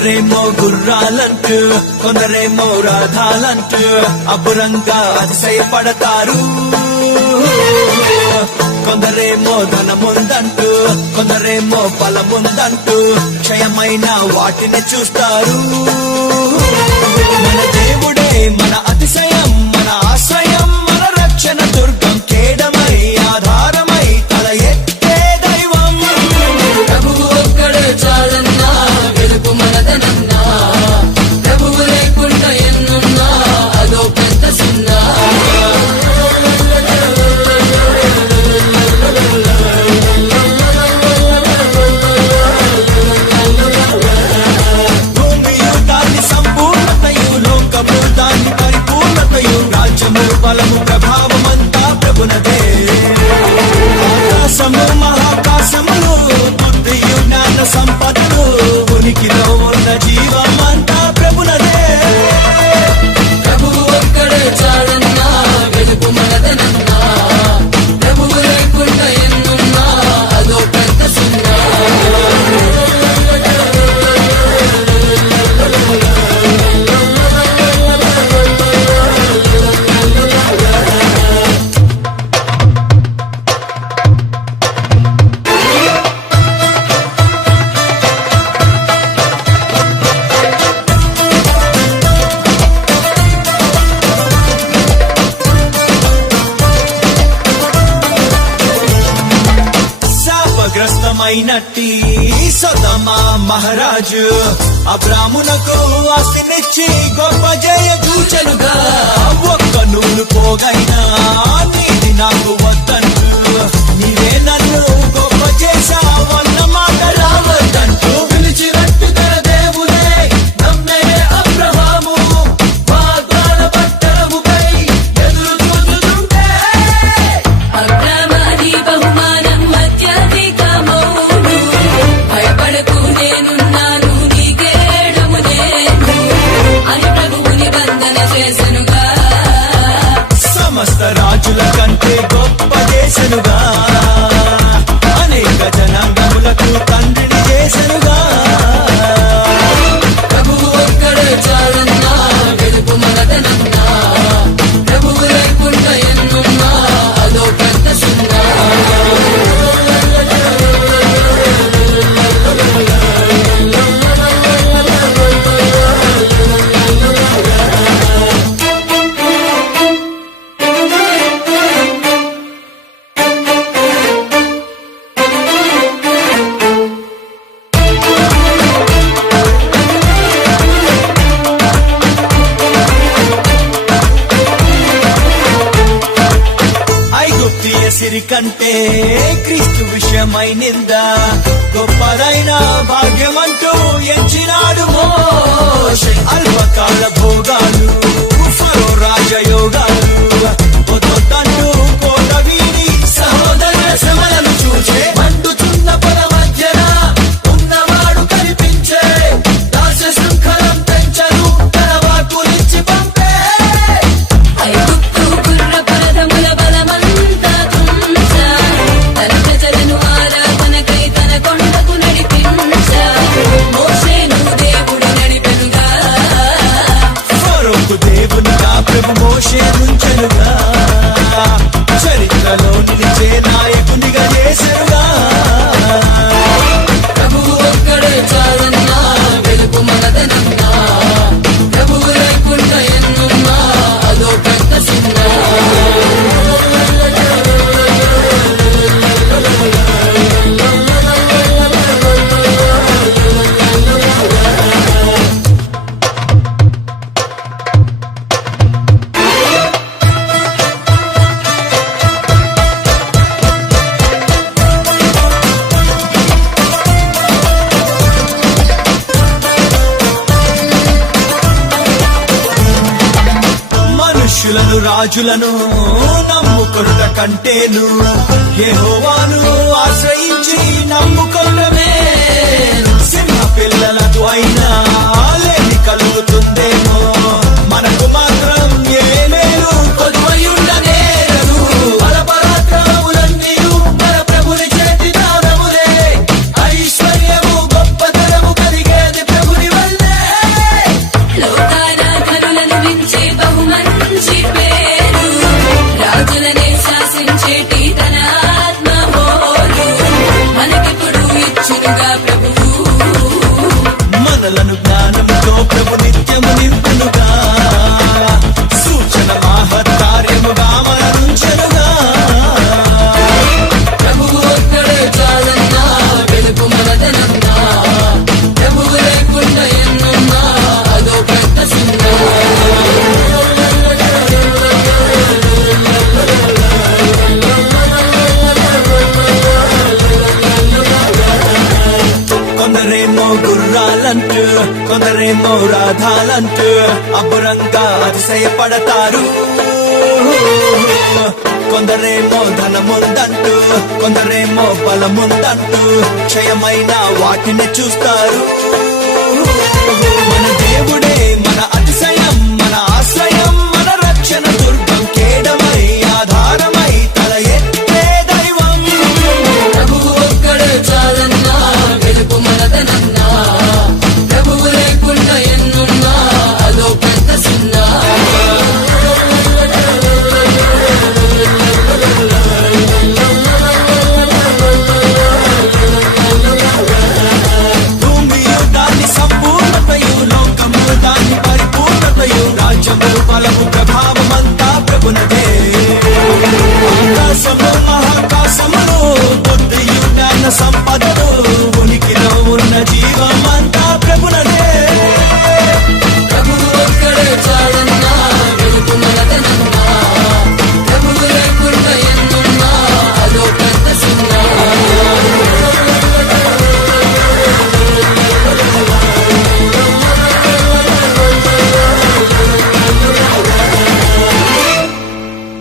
కొందరేమో గుర్రాలంటు కొందరేమో రాధాలంటు అపురంగా అతిశయపడతారు. కొందరేమో ధనముందంటు కొందరేమో బలముందంటూ క్షయమైన వాటిని చూస్తారు. ಜೀವಾ అయినట్టి సొదమా మహారాజు అబ్రాహ్మునకు ఆస్తినిచ్చి గొప్ప జయ దూచలుగా ఒక్క నూలు పోగైనా నీది నాకు వద్దంటు. నీవే నన్ను గొప్ప చేశా విసిరి కంటే క్రీస్తు విషయమై నింద గొప్పదైన భాగ్యమంటూ ఎంచినాడు అల్పకాల భోగాలు రాజయోగాలు ప్రభు మోషేనుంచెనుగా. చరిత్రలో నిలిచే నాయకునిగా చేసరుగా రాజులను రాజులను నమ్ముకొనుట కంటేను. యెహోవాను ఆశ్రయించి నమ్ముకొనడమే. సింహ పిల్లల అయిన Yollanıp కొందరేమో గుర్రాలంటూ కొందరేమో రాధాలంటూ అబ్బురంగా అతిశయపడతారు. కొందరేమో ధనముందంటూ కొందరేమో బలముందంటూ క్షయమైన వాటిని చూస్తారు. మన